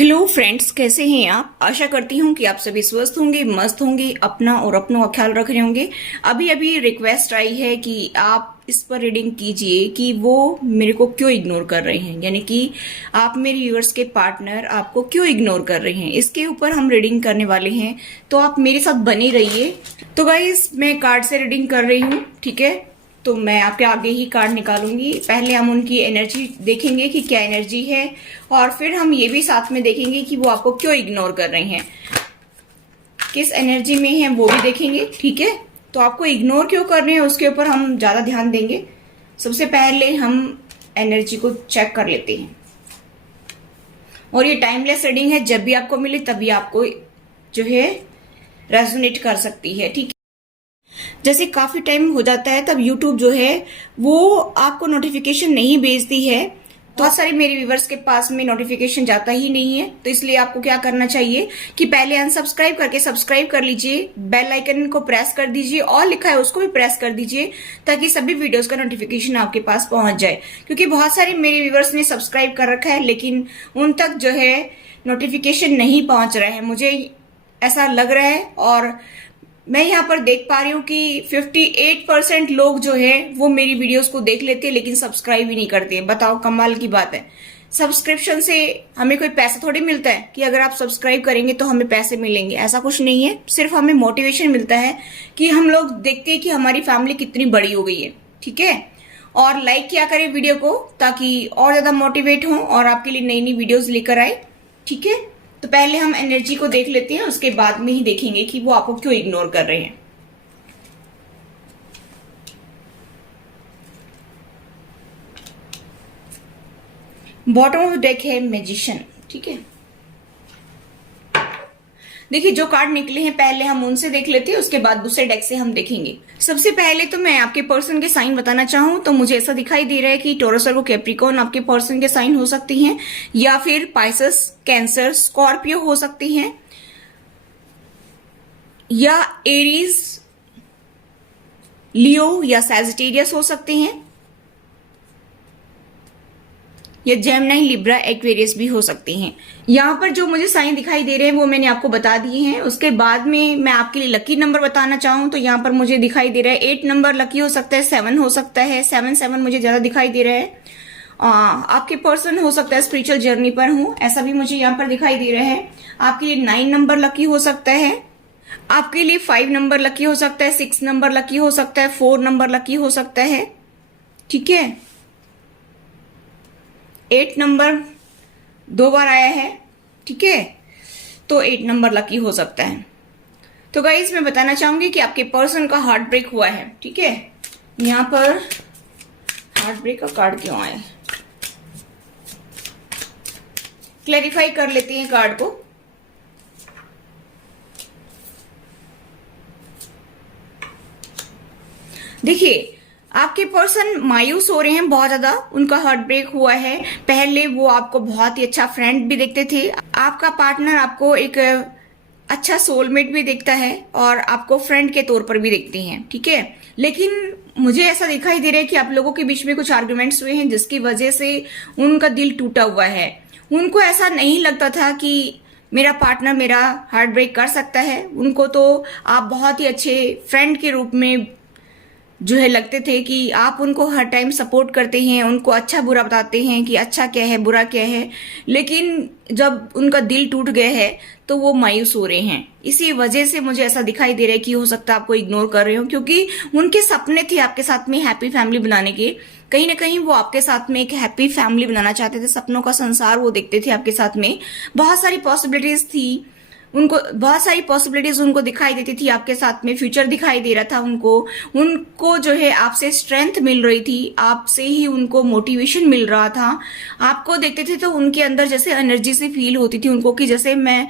Hello friends, कैसे हैं आप। आशा करती हूँ कि आप सभी स्वस्थ होंगे, मस्त होंगे, अपना और अपनों का ख्याल रख रहे होंगे। अभी अभी रिक्वेस्ट आई है कि आप इस पर रीडिंग कीजिए कि वो मेरे को क्यों इग्नोर कर रहे हैं, यानी कि आप मेरे व्यूअर्स के पार्टनर आपको क्यों इग्नोर कर रहे हैं। इसके ऊपर हम रीडिंग करने वाले हैं, तो आप मेरे साथ बने रहिए। तो गाइस, मैं कार्ड से रीडिंग कर रही हूँ, ठीक है। तो मैं आपके आगे ही कार्ड निकालूंगी। पहले हम उनकी एनर्जी देखेंगे कि क्या एनर्जी है, और फिर हम ये भी साथ में देखेंगे कि वो आपको क्यों इग्नोर कर रहे हैं, किस एनर्जी में है वो भी देखेंगे, ठीक है। तो आपको इग्नोर क्यों कर रहे हैं उसके ऊपर हम ज्यादा ध्यान देंगे। सबसे पहले हम एनर्जी को चेक कर लेते हैं, और ये टाइमलेस रीडिंग है, जब भी आपको मिले तभी आपको जो है रेजोनेट कर सकती है, ठीक है। जैसे काफी टाइम हो जाता है तब YouTube जो है वो आपको नोटिफिकेशन नहीं भेजती है। तो बहुत सारे मेरे व्यूवर्स के पास में नोटिफिकेशन जाता ही नहीं है, तो इसलिए आपको क्या करना चाहिए कि पहले अनसब्सक्राइब करके सब्सक्राइब कर लीजिए, बेल आइकन को प्रेस कर दीजिए, और लिखा है उसको भी प्रेस कर दीजिए, ताकि सभी वीडियोस का नोटिफिकेशन आपके पास पहुंच जाए। क्योंकि बहुत सारे मेरे व्यूवर्स ने सब्सक्राइब कर रखा है, लेकिन उन तक जो है नोटिफिकेशन नहीं पहुंच रहा है, मुझे ऐसा लग रहा है। और मैं यहाँ पर देख पा रही हूँ कि 58% लोग जो है वो मेरी वीडियोस को देख लेते हैं, लेकिन सब्सक्राइब ही नहीं करते। बताओ, कमाल की बात है। सब्सक्रिप्शन से हमें कोई पैसा थोड़ी मिलता है कि अगर आप सब्सक्राइब करेंगे तो हमें पैसे मिलेंगे, ऐसा कुछ नहीं है। सिर्फ हमें मोटिवेशन मिलता है कि हम लोग देखते हैं कि हमारी फैमिली कितनी बड़ी हो गई है, ठीक है। और लाइक किया करें वीडियो को, ताकि और ज्यादा मोटिवेट हो और आपके लिए नई नई वीडियोस लेकर आए, ठीक है। तो पहले हम एनर्जी को देख लेते हैं, उसके बाद में ही देखेंगे कि वो आपको क्यों इग्नोर कर रहे हैं। बॉटम ऑफ डेक है मैजिशियन, ठीक है। देखिए, जो कार्ड निकले हैं पहले हम उनसे देख लेते हैं, उसके बाद दूसरे डेक से हम देखेंगे। सबसे पहले तो मैं आपके पर्सन के साइन बताना चाहूं तो मुझे ऐसा दिखाई दे रहा है कि टॉरस और कैप्रिकॉर्न आपके पर्सन के साइन हो सकती हैं, या फिर पाइसेस, कैंसर, स्कॉर्पियो हो सकती हैं, या एरीज, लियो या सैजिटेरियस हो सकते हैं, या जेमिनी, लिब्रा, एक्वेरियस भी हो सकती हैं। यहाँ पर जो मुझे साइन दिखाई दे रहे हैं वो मैंने आपको बता दिए हैं। उसके बाद में मैं आपके लिए लकी नंबर बताना चाहूँ तो यहाँ पर मुझे दिखाई दे रहा है 8 नंबर लकी हो सकता है, 7 हो सकता है, 7 मुझे ज्यादा दिखाई दे रहा है। आपके पर्सन हो सकता है स्पिरिचुअल जर्नी पर हो, ऐसा भी मुझे यहाँ पर दिखाई दे रहा है। आपके लिए 9 नंबर लकी हो सकता है, आपके लिए 5 नंबर लकी हो सकता है, 6 नंबर लकी हो सकता है, 4 नंबर लकी हो सकता है, ठीक है। 8 नंबर 2 बार आया है, ठीक है, तो 8 नंबर लकी हो सकता है। तो गाइज, मैं बताना चाहूंगी कि आपके पर्सन का हार्ट ब्रेक हुआ है, ठीक है। यहां पर हार्ट ब्रेक का कार्ड क्यों आया, क्लैरिफाई कर लेते हैं कार्ड को। देखिए, आपके पर्सन मायूस हो रहे हैं बहुत ज्यादा, उनका हार्ट ब्रेक हुआ है। पहले वो आपको बहुत ही अच्छा फ्रेंड भी देखते थे, आपका पार्टनर आपको एक अच्छा सोलमेट भी देखता है, और आपको फ्रेंड के तौर पर भी देखते हैं, ठीक है। लेकिन मुझे ऐसा दिखाई दे रहा है कि आप लोगों के बीच में कुछ आर्गुमेंट्स हुए हैं, जिसकी वजह से उनका दिल टूटा हुआ है। उनको ऐसा नहीं लगता था कि मेरा पार्टनर मेरा हार्ट ब्रेक कर सकता है। उनको तो आप बहुत ही अच्छे फ्रेंड के रूप में जो है लगते थे कि आप उनको हर टाइम सपोर्ट करते हैं, उनको अच्छा बुरा बताते हैं कि अच्छा क्या है बुरा क्या है। लेकिन जब उनका दिल टूट गया है तो वो मायूस हो रहे हैं। इसी वजह से मुझे ऐसा दिखाई दे रहा है कि हो सकता है आपको इग्नोर कर रहे हो, क्योंकि उनके सपने थे आपके साथ में हैप्पी फैमिली बनाने के। कहीं ना कहीं वो आपके साथ में एक हैप्पी फैमिली बनाना चाहते थे, सपनों का संसार वो देखते थे आपके साथ में। बहुत सारी पॉसिबिलिटीज थी उनको, बहुत सारी पॉसिबिलिटीज उनको दिखाई देती थी आपके साथ में, फ्यूचर दिखाई दे रहा था उनको जो है आपसे स्ट्रेंथ मिल रही थी, आपसे ही उनको मोटिवेशन मिल रहा था। आपको देखते थे तो उनके अंदर जैसे एनर्जी से फील होती थी उनको, कि जैसे मैं,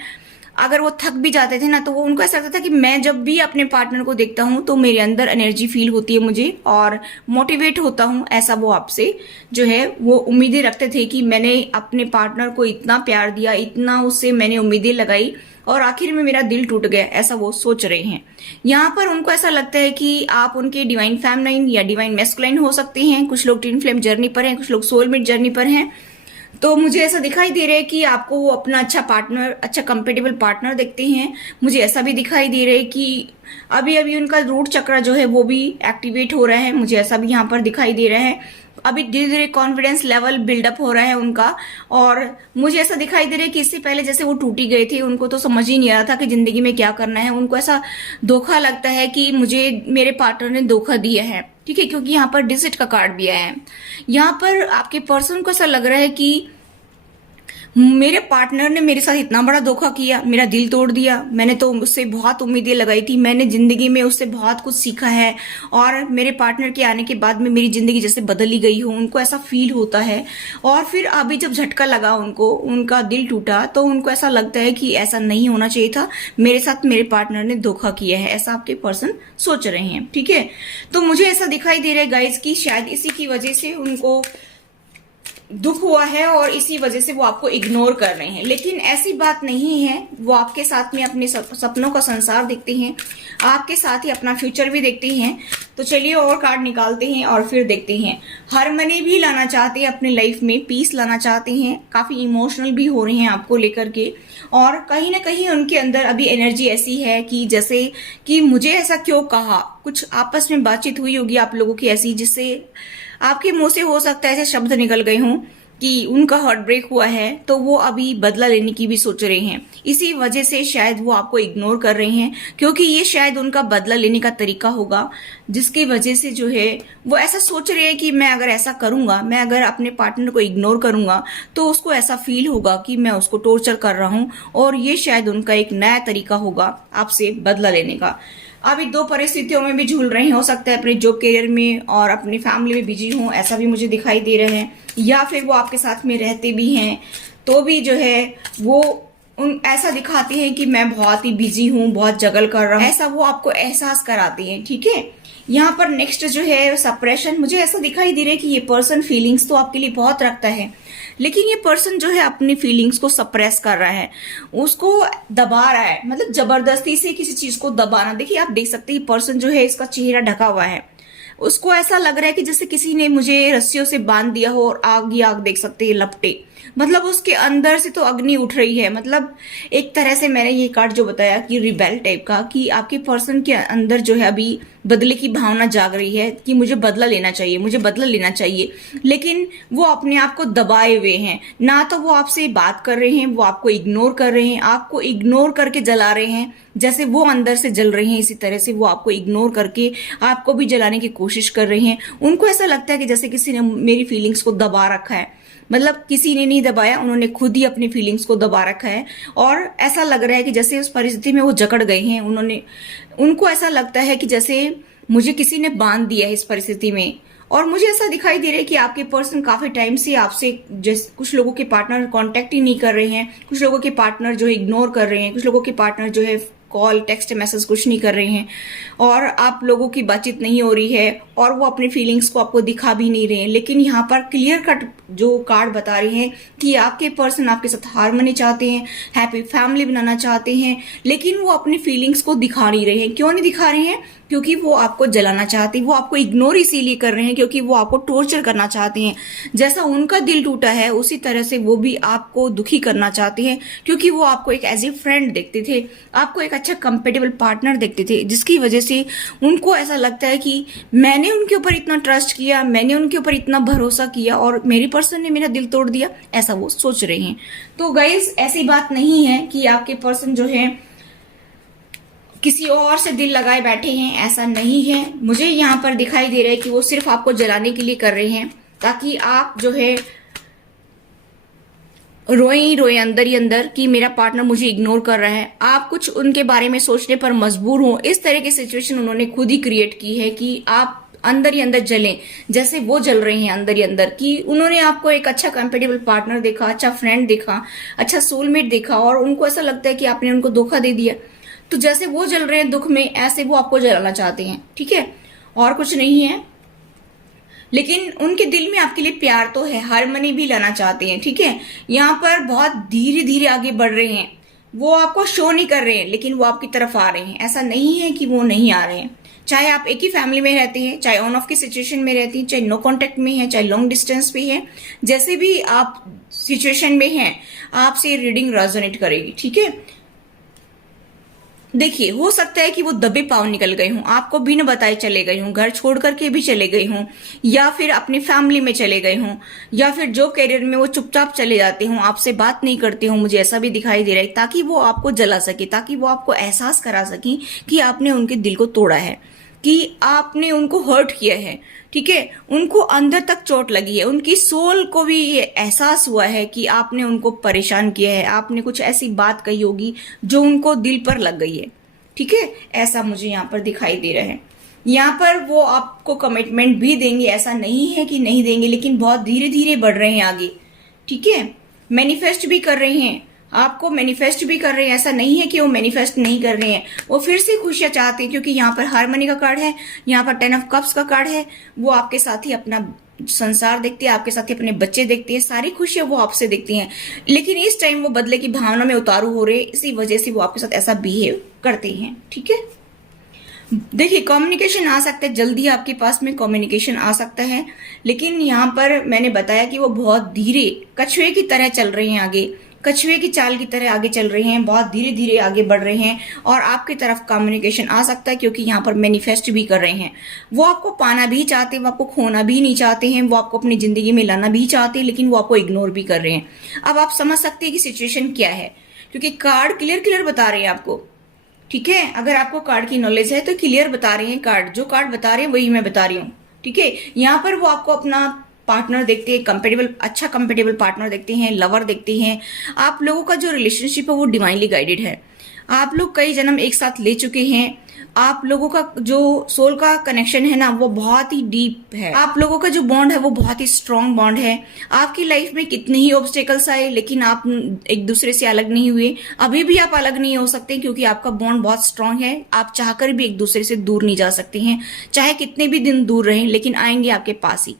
अगर वो थक भी जाते थे ना तो वो उनको ऐसा लगता था कि मैं जब भी अपने पार्टनर को देखता हूं तो मेरे अंदर एनर्जी फील होती है मुझे, और मोटिवेट होता हूं। ऐसा वो आपसे जो है वो उम्मीदें रखते थे कि मैंने अपने पार्टनर को इतना प्यार दिया, इतना उससे मैंने उम्मीदें लगाई, और आखिर में मेरा दिल टूट गया, ऐसा वो सोच रहे हैं। यहाँ पर उनको ऐसा लगता है कि आप उनके डिवाइन फेमिनाइन या डिवाइन मैस्कुलाइन हो सकते हैं। कुछ लोग ट्विन फ्लेम जर्नी पर हैं, कुछ लोग सोलमेट जर्नी पर हैं। तो मुझे ऐसा दिखाई दे रहा है कि आपको वो अपना अच्छा पार्टनर, अच्छा कंपेटेबल पार्टनर देखते हैं। मुझे ऐसा भी दिखाई दे रहा है कि अभी अभी उनका रूट चक्र जो है वो भी एक्टिवेट हो रहा है। मुझे ऐसा भी यहाँ पर दिखाई दे रहा है। अभी धीरे धीरे कॉन्फिडेंस लेवल बिल्डअप हो रहा है उनका। और मुझे ऐसा दिखाई दे रहा है कि इससे पहले जैसे वो टूटी गए थे, उनको तो समझ ही नहीं आ रहा था कि जिंदगी में क्या करना है। उनको ऐसा धोखा लगता है कि मुझे मेरे पार्टनर ने धोखा दिया है, ठीक है, क्योंकि यहाँ पर डिजिट का कार्ड भी आया है। यहाँ पर आपके पर्सन को ऐसा लग रहा है कि मेरे पार्टनर ने मेरे साथ इतना बड़ा धोखा किया, मेरा दिल तोड़ दिया। मैंने तो उससे बहुत उम्मीदें लगाई थी, मैंने जिंदगी में उससे बहुत कुछ सीखा है, और मेरे पार्टनर के आने के बाद में मेरी जिंदगी जैसे बदल ही गई हो, उनको ऐसा फील होता है। और फिर अभी जब झटका लगा उनको, उनका दिल टूटा, तो उनको ऐसा लगता है कि ऐसा नहीं होना चाहिए था, मेरे साथ मेरे पार्टनर ने धोखा किया है, ऐसा आपके पर्सन सोच रहे हैं, ठीक है। तो मुझे ऐसा दिखाई दे रहा है गाइज कि शायद इसी की वजह से उनको दुख हुआ है और इसी वजह से वो आपको इग्नोर कर रहे हैं। लेकिन ऐसी बात नहीं है, वो आपके साथ में अपने सपनों का संसार देखते हैं, आपके साथ ही अपना फ्यूचर भी देखते हैं। तो चलिए और कार्ड निकालते हैं और फिर देखते हैं। हार्मनी भी लाना चाहते हैं अपने लाइफ में, पीस लाना चाहते हैं, काफी इमोशनल भी हो रहे हैं आपको लेकर के। और कहीं ना कहीं उनके अंदर अभी एनर्जी ऐसी है कि जैसे कि मुझे ऐसा क्यों कहा, कुछ आपस में बातचीत हुई होगी आप लोगों की ऐसी, जिससे आपके मुंह से हो सकता है ऐसे शब्द निकल गए हों कि उनका हार्ट ब्रेक हुआ है, तो वो अभी बदला लेने की भी सोच रहे हैं। इसी वजह से शायद वो आपको इग्नोर कर रहे हैं, क्योंकि ये शायद उनका बदला लेने का तरीका होगा, जिसकी वजह से जो है वो ऐसा सोच रहे हैं कि मैं अगर ऐसा करूंगा, मैं अगर अपने पार्टनर को इग्नोर करूंगा, तो उसको ऐसा फील होगा कि मैं उसको टॉर्चर कर रहा हूं, और ये शायद उनका एक नया तरीका होगा आपसे बदला लेने का। अभी दो परिस्थितियों में भी झूल रहे हैं, हो सकता है अपने जॉब करियर में और अपनी फैमिली में बिजी हों, ऐसा भी मुझे दिखाई दे रहा है। या फिर वो आपके साथ में रहते भी हैं तो भी जो है वो ऐसा दिखाते हैं कि मैं बहुत ही बिजी हूँ, बहुत जगल कर रहा हूँ, ऐसा वो आपको एहसास कराते हैं, ठीक है। यहाँ पर नेक्स्ट जो है सप्रेशन, मुझे ऐसा दिखाई दे रहा है कि ये पर्सन फीलिंग्स तो आपके लिए बहुत रखता है, लेकिन ये पर्सन जो है अपनी फीलिंग्स को सप्रेस कर रहा है, उसको दबा रहा है, मतलब जबरदस्ती से किसी चीज को दबाना। देखिए आप देख सकते हैं पर्सन जो है इसका चेहरा ढका हुआ है, उसको ऐसा लग रहा है कि जैसे किसी ने मुझे रस्सियों से बांध दिया हो और आग ही आग देख सकते हैं लपटे, मतलब उसके अंदर से तो अग्नि उठ रही है। मतलब एक तरह से मैंने ये कार्ड जो बताया कि रिबेल टाइप का, कि आपके पर्सन के अंदर जो है अभी बदले की भावना जाग रही है कि मुझे बदला लेना चाहिए, मुझे बदला लेना चाहिए, लेकिन वो अपने आप को दबाए हुए हैं। ना तो वो आपसे बात कर रहे हैं, वो आपको इग्नोर कर रहे हैं, आपको इग्नोर करके जला रहे हैं, जैसे वो अंदर से जल रहे हैं, इसी तरह से वो आपको इग्नोर करके आपको भी जलाने की कोशिश कर रहे हैं। उनको ऐसा लगता है कि जैसे किसी ने मेरी फीलिंग्स को दबा रखा है, मतलब किसी ने नहीं दबाया, उन्होंने खुद ही अपनी फीलिंग्स को दबा रखा है। और ऐसा लग रहा है कि जैसे उस परिस्थिति में वो जकड़ गए हैं, उनको ऐसा लगता है कि जैसे मुझे किसी ने बांध दिया है इस परिस्थिति में। और मुझे ऐसा दिखाई दे रहा है कि आपके पर्सन काफी टाइम से आपसे, जैसे कुछ लोगों के पार्टनर कांटेक्ट ही नहीं कर रहे हैं, कुछ लोगों के पार्टनर जो है इग्नोर कर रहे हैं, कुछ लोगों के पार्टनर जो है कॉल टेक्स्ट मैसेज कुछ नहीं कर रहे हैं, और आप लोगों की बातचीत नहीं हो रही है, और वो अपनी फीलिंग्स को आपको दिखा भी नहीं रहे हैं। लेकिन यहाँ पर क्लियर कट जो कार्ड बता रहे हैं कि आपके पर्सन आपके साथ हार्मनी चाहते हैं, हैप्पी फैमिली बनाना चाहते हैं, लेकिन वो अपनी फीलिंग्स को दिखा नहीं रहे हैं। क्यों नहीं दिखा रहे हैं? क्योंकि वो आपको जलाना चाहते हैं, वो आपको इग्नोर इसीलिए कर रहे हैं क्योंकि वो आपको टॉर्चर करना चाहते हैं। जैसा उनका दिल टूटा है उसी तरह से वो भी आपको दुखी करना चाहते हैं, क्योंकि वो आपको एक एज ए फ्रेंड देखते थे, आपको एक अच्छा कंपेटेबल पार्टनर देखते थे, जिसकी वजह से उनको ऐसा लगता है कि मैंने उनके ऊपर इतना ट्रस्ट किया, मैंने उनके ऊपर इतना भरोसा किया और मेरे पर्सन ने मेरा दिल तोड़ दिया, ऐसा वो सोच रहे हैं। तो गाइज ऐसी बात नहीं है कि आपके पर्सन जो है किसी और से दिल लगाए बैठे हैं, ऐसा नहीं है। मुझे यहाँ पर दिखाई दे रहा है कि वो सिर्फ आपको जलाने के लिए कर रहे हैं, ताकि आप जो है रोए ही रोए अंदर ही अंदर कि मेरा पार्टनर मुझे इग्नोर कर रहा है। आप कुछ उनके बारे में सोचने पर मजबूर हो। इस तरह की सिचुएशन उन्होंने खुद ही क्रिएट की है कि आप अंदर ही अंदर जलें, जैसे वो जल रहे हैं अंदर ही अंदर, कि उन्होंने आपको एक अच्छा कंपेटेबल पार्टनर देखा, अच्छा फ्रेंड देखा, अच्छा सोलमेट देखा, और उनको ऐसा लगता है कि आपने उनको धोखा दे दिया। तो जैसे वो जल रहे हैं दुख में, ऐसे वो आपको जलाना चाहते हैं, ठीक है, और कुछ नहीं है। लेकिन उनके दिल में आपके लिए प्यार तो है, हार्मनी भी लाना चाहते हैं, ठीक है। यहाँ पर बहुत धीरे धीरे आगे बढ़ रहे हैं, वो आपको शो नहीं कर रहे हैं, लेकिन वो आपकी तरफ आ रहे हैं। ऐसा नहीं है कि वो नहीं आ रहे हैं, चाहे आप एक ही फैमिली में रहते हैं, चाहे ऑन ऑफ की सिचुएशन में रहती हैं, चाहे नो कांटेक्ट में है, चाहे लॉन्ग डिस्टेंस पे है, जैसे भी आप सिचुएशन में हैं, आपसे रीडिंग रेजोनेट करेगी। ठीक है, देखिए, हो सकता है कि वो दबे पांव निकल गए हों, आपको बिना बताए चले गए हों, घर छोड़ करके भी चले गए हों, या फिर अपनी फैमिली में चले गए हों, या फिर जो करियर में वो चुपचाप चले जाते हों, आपसे बात नहीं करते हों, मुझे ऐसा भी दिखाई दे रहा है, ताकि वो आपको जला सके, ताकि वो आपको एहसास करा सके कि आपने उनके दिल को तोड़ा है, कि आपने उनको हर्ट किया है। ठीक है, उनको अंदर तक चोट लगी है, उनकी सोल को भी ये एहसास हुआ है कि आपने उनको परेशान किया है, आपने कुछ ऐसी बात कही होगी जो उनको दिल पर लग गई है। ठीक है, ऐसा मुझे यहाँ पर दिखाई दे रहा है। यहाँ पर वो आपको कमिटमेंट भी देंगे, ऐसा नहीं है कि नहीं देंगे, लेकिन बहुत धीरे धीरे बढ़ रहे हैं आगे। ठीक है, मैनिफेस्ट भी कर रहे हैं, आपको मैनिफेस्ट भी कर रहे हैं, ऐसा नहीं है कि वो मैनिफेस्ट नहीं कर रहे हैं, वो फिर से खुशियां चाहते हैं, क्योंकि यहाँ पर हार्मनी का कार्ड है, यहाँ पर 10 ऑफ कप्स का कार्ड है। वो आपके साथ ही अपना संसार देखते हैं, आपके साथ ही अपने बच्चे देखते हैं, सारी खुशियां वो आपसे देखती हैं, लेकिन इस टाइम वो बदले की भावना में उतारू हो रहे हैं, इसी वजह से वो आपके साथ ऐसा बिहेव करते हैं। ठीक है, देखिए, कम्युनिकेशन आ सकता है, जल्दी आपके पास में कम्युनिकेशन आ सकता है, लेकिन यहाँ पर मैंने बताया कि वो बहुत धीरे कछुए की तरह चल रहे हैं आगे, कछुए की चाल की तरह आगे चल रहे हैं, बहुत धीरे धीरे आगे बढ़ रहे हैं, और आपकी तरफ कम्युनिकेशन आ सकता है, क्योंकि यहाँ पर मैनिफेस्ट भी कर रहे हैं। वो आपको पाना भी चाहते हैं, वो आपको खोना भी नहीं चाहते हैं, वो आपको अपनी जिंदगी में लाना भी चाहते हैं, लेकिन वो आपको इग्नोर भी कर रहे हैं। अब आप समझ सकते हैं कि सिचुएशन क्या है, क्योंकि कार्ड क्लियर क्लियर बता रहे हैं आपको। ठीक है, अगर आपको कार्ड की नॉलेज है तो क्लियर बता रहे हैं कार्ड, जो कार्ड बता रहे हैं वही मैं बता रही हूँ। ठीक है, यहाँ पर वो आपको अपना पार्टनर देखते हैं, कंपेटेबल, अच्छा कंपेटेबल पार्टनर देखते हैं, लवर देखते हैं। आप लोगों का जो रिलेशनशिप है वो डिवाइनली गाइडेड है, आप लोग कई जन्म एक साथ ले चुके हैं, आप लोगों का जो सोल का कनेक्शन है ना वो बहुत ही डीप है, आप लोगों का जो बॉन्ड है वो बहुत ही स्ट्रांग बॉन्ड है। आपकी लाइफ में कितने ही ऑब्स्टेकल्स आए, लेकिन आप एक दूसरे से अलग नहीं हुए, अभी भी आप अलग नहीं हो सकते, क्योंकि आपका बॉन्ड बहुत स्ट्रांग है। आप चाहकर भी एक दूसरे से दूर नहीं जा सकते हैं, चाहे कितने भी दिन दूर रहें, लेकिन आएंगे आपके पास ही,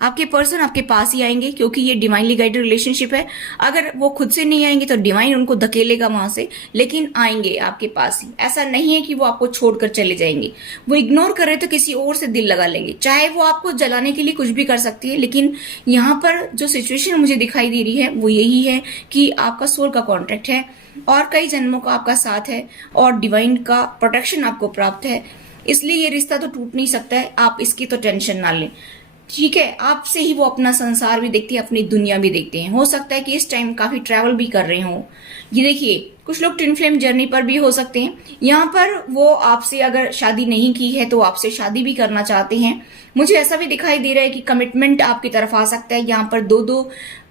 आपके पर्सन आपके पास ही आएंगे, क्योंकि ये डिवाइनली गाइडेड रिलेशनशिप है। अगर वो खुद से नहीं आएंगे तो डिवाइन उनको धकेलेगा वहां से, लेकिन आएंगे आपके पास ही। ऐसा नहीं है कि वो आपको छोड़कर चले जाएंगे, वो इग्नोर कर रहे तो किसी और से दिल लगा लेंगे, चाहे वो आपको जलाने के लिए कुछ भी कर सकती है। लेकिन यहाँ पर जो सिचुएशन मुझे दिखाई दे रही है वो यही है कि आपका सोल का कॉन्ट्रैक्ट है, और कई जन्मों का आपका साथ है, और डिवाइन का प्रोटेक्शन आपको प्राप्त है, इसलिए ये रिश्ता तो टूट नहीं सकता है, आप इसकी तो टेंशन ना लें। ठीक है, आपसे ही वो अपना संसार भी देखती है, अपनी दुनिया भी देखते हैं। हो सकता है कि इस टाइम काफी ट्रैवल भी कर रहे हो। ये देखिए, कुछ लोग ट्विन फ्लेम जर्नी पर भी हो सकते हैं। यहाँ पर वो आपसे अगर शादी नहीं की है तो आपसे शादी भी करना चाहते हैं। मुझे ऐसा भी दिखाई दे रहा है कि कमिटमेंट आपकी तरफ आ सकता है। यहाँ पर दो दो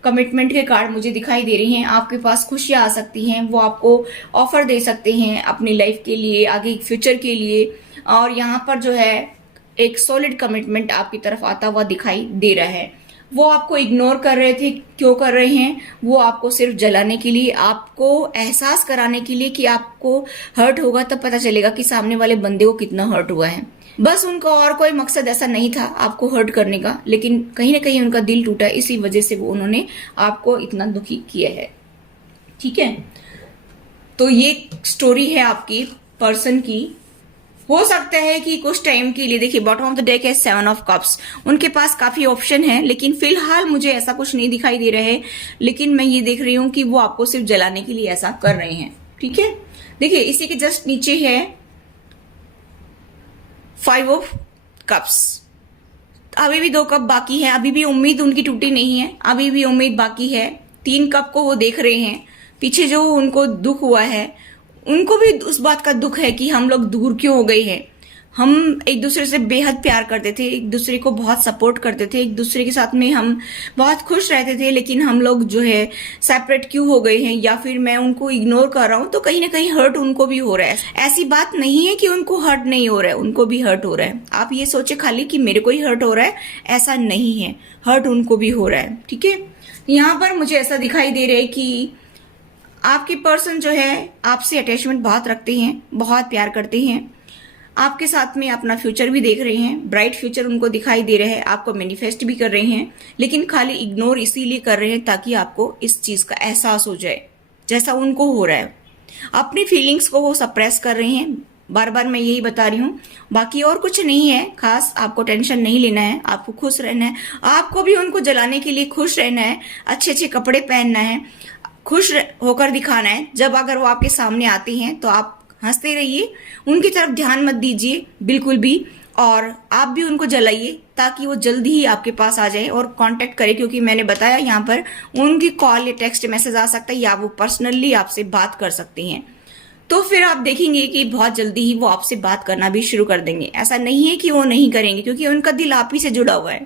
कमिटमेंट के कार्ड मुझे दिखाई दे रहे हैं। आपके पास खुशियां आ सकती हैं, वो आपको ऑफर दे सकते हैं अपनी लाइफ के लिए, आगे फ्यूचर के लिए। और यहाँ पर जो है एक सॉलिड कमिटमेंट आपकी तरफ आता हुआ दिखाई दे रहा है। वो आपको इग्नोर कर रहे थे, क्यों कर रहे हैं? वो आपको सिर्फ जलाने के लिए, आपको एहसास कराने के लिए कि आपको हर्ट होगा तब पता चलेगा कि सामने वाले बंदे को कितना हर्ट हुआ है। बस उनका और कोई मकसद ऐसा नहीं था आपको हर्ट करने का, लेकिन कहीं ना कहीं उनका दिल टूटा, इसी वजह से वो उन्होंने आपको इतना दुखी किया है। ठीक है, तो ये स्टोरी है आपकी पर्सन की। हो सकता है कि कुछ टाइम के लिए, देखिए बॉटम ऑफ द डेक है 7 ऑफ कप्स, उनके पास काफी ऑप्शन है, लेकिन फिलहाल मुझे ऐसा कुछ नहीं दिखाई दे रहा है। लेकिन मैं ये देख रही हूँ कि वो आपको सिर्फ जलाने के लिए ऐसा कर रहे हैं। ठीक है, देखिए इसी के जस्ट नीचे है 5 ऑफ कप्स। अभी भी 2 कप बाकी है, अभी भी उम्मीद उनकी टूटी नहीं है, अभी भी उम्मीद बाकी है। 3 कप को वो देख रहे हैं, पीछे जो उनको दुख हुआ है, उनको भी उस बात का दुख है कि हम लोग दूर क्यों हो गए हैं। हम एक दूसरे से बेहद प्यार करते थे, एक दूसरे को बहुत सपोर्ट करते थे, एक दूसरे के साथ में हम बहुत खुश रहते थे, लेकिन हम लोग जो है सेपरेट क्यों हो गए हैं, या फिर मैं उनको इग्नोर कर रहा हूं तो कहीं ना कहीं हर्ट उनको भी हो रहा है। ऐसी बात नहीं है कि उनको हर्ट नहीं हो रहा है, उनको भी हर्ट हो रहा है। आप ये सोचे खाली कि मेरे को ही हर्ट हो रहा है, ऐसा नहीं है, हर्ट उनको भी हो रहा है। ठीक है, यहाँ पर मुझे ऐसा दिखाई दे रहा है कि आपके पर्सन जो है आपसे अटैचमेंट बहुत रखते हैं, बहुत प्यार करते हैं, आपके साथ में अपना फ्यूचर भी देख रहे हैं, ब्राइट फ्यूचर उनको दिखाई दे रहा है, आपको मैनिफेस्ट भी कर रहे हैं, लेकिन खाली इग्नोर इसीलिए कर रहे हैं ताकि आपको इस चीज का एहसास हो जाए जैसा उनको हो रहा है। अपनी फीलिंग्स को वो सप्रेस कर रहे हैं, बार बार मैं यही बता रही हूँ, बाकी और कुछ नहीं है खास। आपको टेंशन नहीं लेना है, आपको खुश रहना है, आपको भी उनको जलाने के लिए खुश रहना है, अच्छे अच्छे कपड़े पहनना है, खुश होकर दिखाना है। जब अगर वो आपके सामने आती हैं तो आप हंसते रहिए, उनकी तरफ ध्यान मत दीजिए बिल्कुल भी, और आप भी उनको जलाइए ताकि वो जल्दी ही आपके पास आ जाए और कांटेक्ट करे, क्योंकि मैंने बताया यहाँ पर उनकी कॉल या टेक्स्ट मैसेज आ सकता है या वो पर्सनली आपसे बात कर सकती हैं। तो फिर आप देखेंगे कि बहुत जल्दी ही वो आपसे बात करना भी शुरू कर देंगे। ऐसा नहीं है कि वो नहीं करेंगे, क्योंकि उनका दिल आप ही से जुड़ा हुआ है।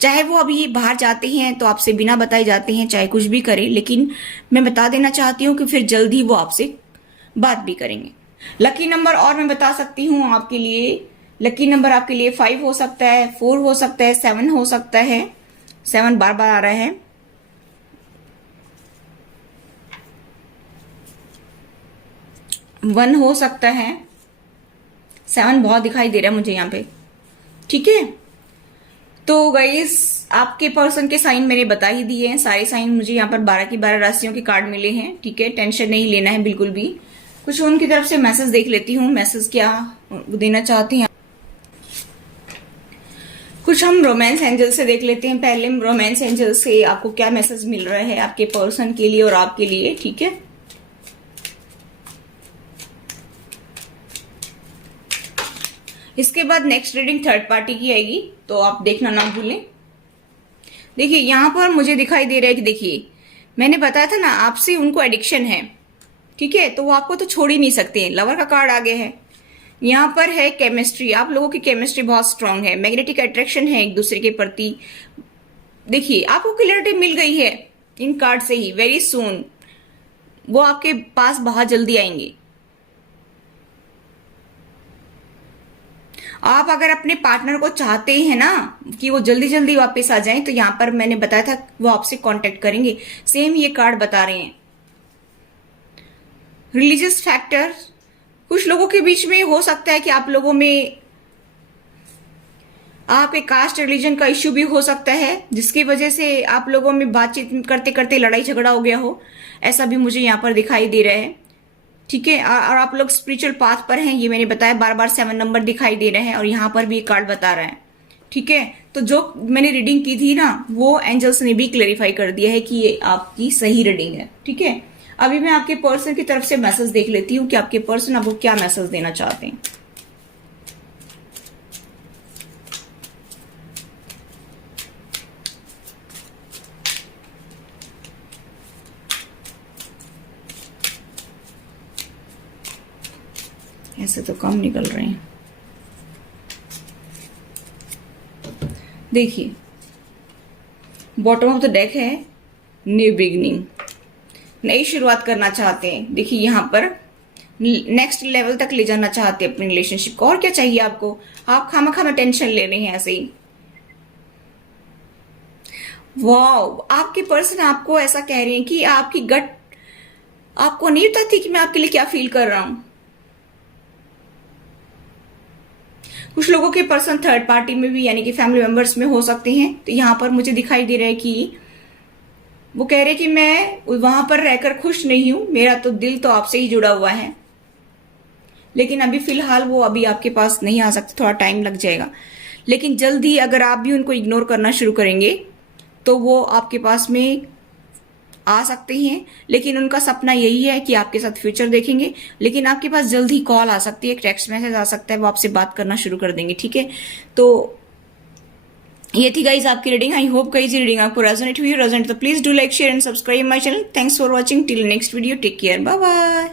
चाहे वो अभी बाहर जाते हैं तो आपसे बिना बताए जाते हैं, चाहे कुछ भी करें, लेकिन मैं बता देना चाहती हूँ कि फिर जल्द ही वो आपसे बात भी करेंगे। लकी नंबर और मैं बता सकती हूँ आपके लिए, लकी नंबर आपके लिए 5 हो सकता है, 4 हो सकता है, 7 हो सकता है। 7 बार बार आ रहा है, 1 हो सकता है। 7 बहुत दिखाई दे रहा है मुझे यहाँ पे, ठीक है। तो गाइस आपके पर्सन के साइन मैंने बता ही दिए हैं, सारे साइन मुझे यहाँ पर 12 की 12 राशियों के कार्ड मिले हैं, ठीक है। टेंशन नहीं लेना है बिल्कुल भी। कुछ उनकी तरफ से मैसेज देख लेती हूँ, मैसेज क्या देना चाहते हैं। कुछ हम रोमांस एंजल से देख लेते हैं। पहले रोमांस एंजल से आपको क्या मैसेज मिल रहा है आपके पर्सन के लिए और आपके लिए, ठीक है। इसके बाद नेक्स्ट रीडिंग थर्ड पार्टी की आएगी, तो आप देखना ना भूलें। देखिए यहां पर मुझे दिखाई दे रहा है कि देखिए मैंने बताया था ना आपसे उनको एडिक्शन है, ठीक है। तो वो आपको तो छोड़ ही नहीं सकते। लवर का कार्ड आगे है, यहाँ पर है केमिस्ट्री। आप लोगों की केमिस्ट्री बहुत स्ट्रांग है, मैग्नेटिक अट्रैक्शन है एक दूसरे के प्रति। देखिए आपको क्लियरिटी मिल गई है इन कार्ड से ही। वेरी सून वो आपके पास बहुत जल्दी आएंगे। आप अगर अपने पार्टनर को चाहते हैं ना कि वो जल्दी जल्दी वापस आ जाएं, तो यहाँ पर मैंने बताया था वो आपसे कांटेक्ट करेंगे। सेम ये कार्ड बता रहे हैं। रिलीजियस फैक्टर कुछ लोगों के बीच में हो सकता है कि आप लोगों में आपके कास्ट रिलीजन का इश्यू भी हो सकता है, जिसकी वजह से आप लोगों में बातचीत करते करते लड़ाई झगड़ा हो गया हो। ऐसा भी मुझे यहाँ पर दिखाई दे रहा है, ठीक है। और आप लोग स्पिरिचुअल पाथ पर हैं, ये मैंने बताया। बार बार 7 नंबर दिखाई दे रहे हैं और यहाँ पर भी एक कार्ड बता रहा है, ठीक है। तो जो मैंने रीडिंग की थी ना, वो एंजल्स ने भी क्लेरिफाई कर दिया है कि ये आपकी सही रीडिंग है, ठीक है। अभी मैं आपके पर्सन की तरफ से मैसेज देख लेती हूँ कि आपके पर्सन आपको क्या मैसेज देना चाहते हैं। ऐसे तो कम निकल रहे हैं। देखिए बॉटम ऑफ द डेक है न्यू बिगिनिंग, नई शुरुआत करना चाहते हैं। देखिए यहाँ पर नेक्स्ट लेवल तक ले जाना चाहते हैं अपनी रिलेशनशिप को। और क्या चाहिए आपको? आप खामा में टेंशन ले रहे हैं ऐसे ही। वाओ, आपके पर्सन आपको ऐसा कह रहे हैं कि आपकी गट आपको नहीं पता थी कि मैं आपके लिए क्या फील कर रहा हूं। कुछ लोगों के पर्सन थर्ड पार्टी में भी यानी कि फैमिली मेंबर्स में हो सकते हैं। तो यहां पर मुझे दिखाई दे रहा है कि वो कह रहे कि मैं वहां पर रहकर खुश नहीं हूं, मेरा तो दिल तो आपसे ही जुड़ा हुआ है, लेकिन अभी फिलहाल वो अभी आपके पास नहीं आ सकते, थोड़ा टाइम लग जाएगा। लेकिन जल्द ही अगर आप भी उनको इग्नोर करना शुरू करेंगे तो वो आपके पास में आ सकते हैं। लेकिन उनका सपना यही है कि आपके साथ फ्यूचर देखेंगे। लेकिन आपके पास जल्द ही कॉल आ सकती है, एक टेक्स्ट मैसेज आ सकता है, वो आपसे बात करना शुरू कर देंगे, ठीक है। तो ये थी गाइज आपकी reading. I hope guys reading आपको रेजोनेट हुई। रेजोनेट तो please do like share and subscribe my channel. Thanks for watching. Till next video, take care, bye bye.